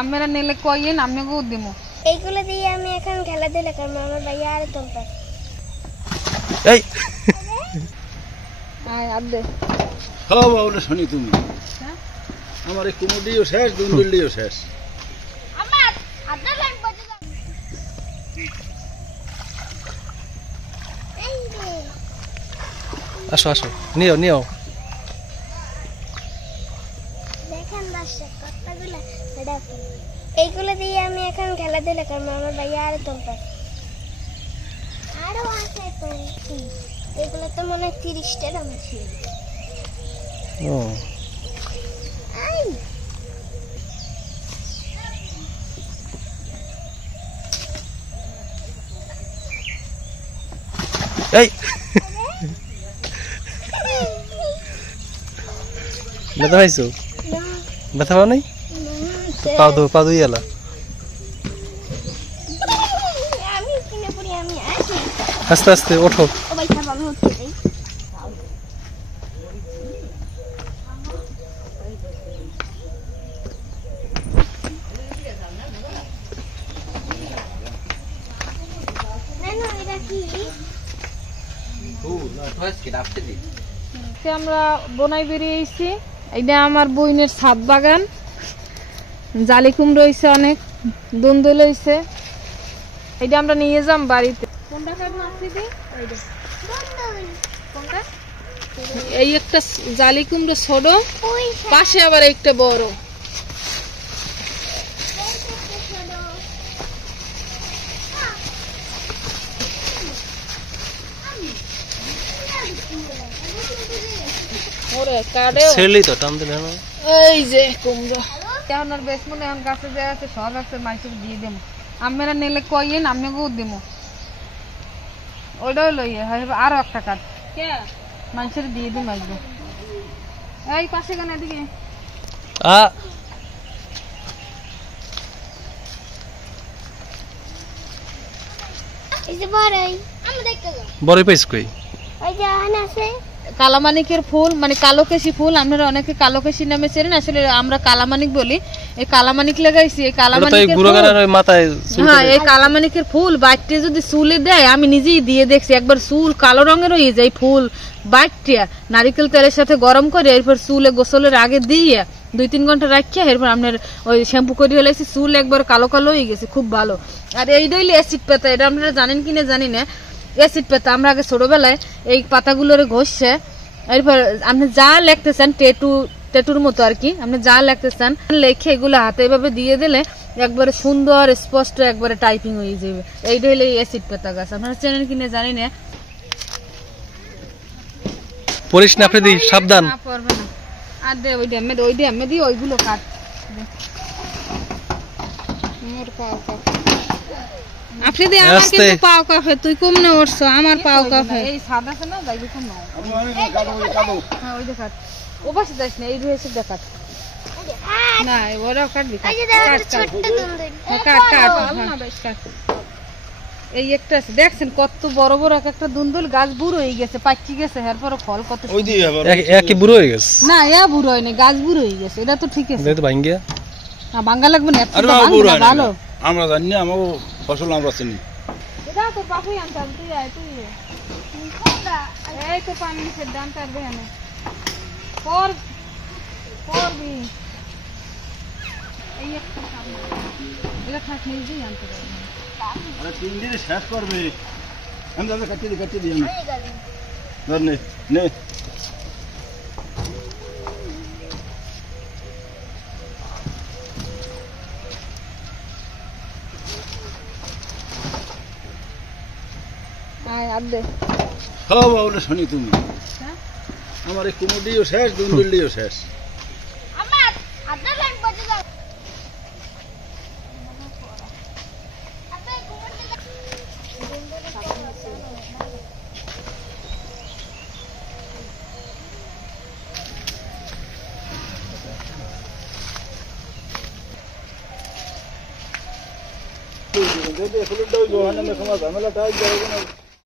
আমরা নিলে কইয়েন আমনেগো দিমু। এইগুলো দিয়ে আমি এখন খেলাধুলা করব, আমার ভাইয়া আর তোমরা। এই আয় আদে। হ্যাঁ বাবুলে শুনি তুমি। হ্যাঁ আমার এই কুমুডিও শেষ, দুন্দুলিও শেষ। আমার আদা লাগবে যা। এই রে আসো আসো, নিও নিও। দেখেন দর্শক কতগুলো দেখো। এইগুলো দিয়ে আমি এখন খেলাধুলা করব, আমার ভাইয়া আর তোমরা। আরো আছে তো এগুলো তো মনে হয় 30টা দাম ছিল। ও আই এই ব্যথা পাইছো? না ব্যথা পাও নাই? পা ধুই এলা। আমি কিনে পড়ি, আমি আসি। আস্তে আস্তে ওঠো। ও ভাই সাহেব আমি উঠতে যাই। না এটা কি? আমরা বনাই বেরিয়েছি। এইটা আমার বইনের ছাদ বাগান, জালি কুমড়ো হয়েছে, অনেক দুন্দুল হয়েছে। এইটা আমরা নিয়ে যাম বাড়িতে। কোনটা খাবেন দিদি? কোনটা? এই একটা জালি কুমড়ো ছোট, পাশে আবার একটা বড়। ওরে কাটে ছেড়লি তো টান দিলে না। এই যে কুমড়ো এখন আর বেশ মনে এখন গাছে যে আছে সব আছে মাইসে দিয়ে দেব। আমরা নিলে কইয়েন আমনেগো দিমু। ওইটাও লইয়ে আরো একটা কাট মানুষের দিয়ে দিম আসবে। এই পাশে কেন এদিকে এই যে বড়ই আমি দেখতে যাই। বড়ই পাইছ কই? ওই যে আনা আছে কালামানিকের ফুল, মানে কালোকেশি ফুল। আপনারা অনেকে কালোকেশি নামে চেনেন, আসলে আমরা কালামানিক বলি। এই কালামানিক লাগাইছি। এই কালামানিকের হ্যাঁ, এই কালামানিকের ফুল বাইটে যদি চুলে দেয়, আমি নিজেই দিয়ে দেখছি, একবার চুল কালো রঙের হয়ে যায়। ফুল বাইটিয়া নারিকেল তেলের সাথে গরম করে এরপর চুলে গোসলের আগে দিয়ে 2-3 ঘন্টা রাখিয়া এরপর আপনার ওই শ্যাম্পু করে ফেলাইছি, চুল একবার কালো কালো হয়ে গেছে, খুব ভালো। আর এইটা হইলে অ্যাসিড পাতা, এটা আপনারা জানেন কিনা জানি না। অ্যাসিড পাতা আমরা আগে ছোটবেলায় এই পাতাগুলোরে ঘষছে, এরপর আপনি যা লিখতে চান, টেটুর মতো আর কি, আপনি যা লিখতে চান লেখে এগুলো হাতে এভাবে দিয়ে দিলে একবারে সুন্দর স্পষ্ট একবারে টাইপিং হয়ে যাবে। এইটা হইলে অ্যাসিড পাতা গাছ, আপনারা চেনেন কিনা জানি না। পড়িস না আপনি, সাবধান। পারবে না আর দে ওই ড্যামে দিয়ে ওইগুলো কাট। মোর পাও কাফে আপনি দে, আমার কিন্তু পাও কাফে, তুই কমনে উঠছ, আমার পাও কাফে। এই সাদা আছে না যাইবে কোন না। হ্যাঁ ওই দেখাত, ও পাশে যাইস না, এই রয়েছে দেখাত না, ওরাও কাটবি। কাট কাট। এই একটা আছে দেখছেন কত বড় বড় একটা দুন্দুল গাছ, বুড়ো হয়ে গেছে, পাকি গেছে, এরপর ফল কত একই বুড়ো হয়ে গেছে। না এ বুড়ো হয়নি, গাছ বুড়ো হয়ে গেছে, এটা তো ঠিক আছে। তো ভাঙ্গিয়া না ভাঙ্গা লাগবে না, ভালো আমরা জানি না, আমার ফসল আমরা চিনি। এটা তো বাপুই আনতাম, তুই আয় তুই এই তো পানি নিচের ডানটা দেখে করবি। এই একটা এটা খাস নিজেই আনতে পারবি। 3 দিনে শেষ করবে। আমি দাদা কাটতে দিই আমি নে আয় আদে। হ্যাঁ বাবুলে শুনি তুমি। আমার এই কুমুডিও শেষ, দুন্দুলিও শেষ। আমার আদা লাগবে যা। ঝামেলাটা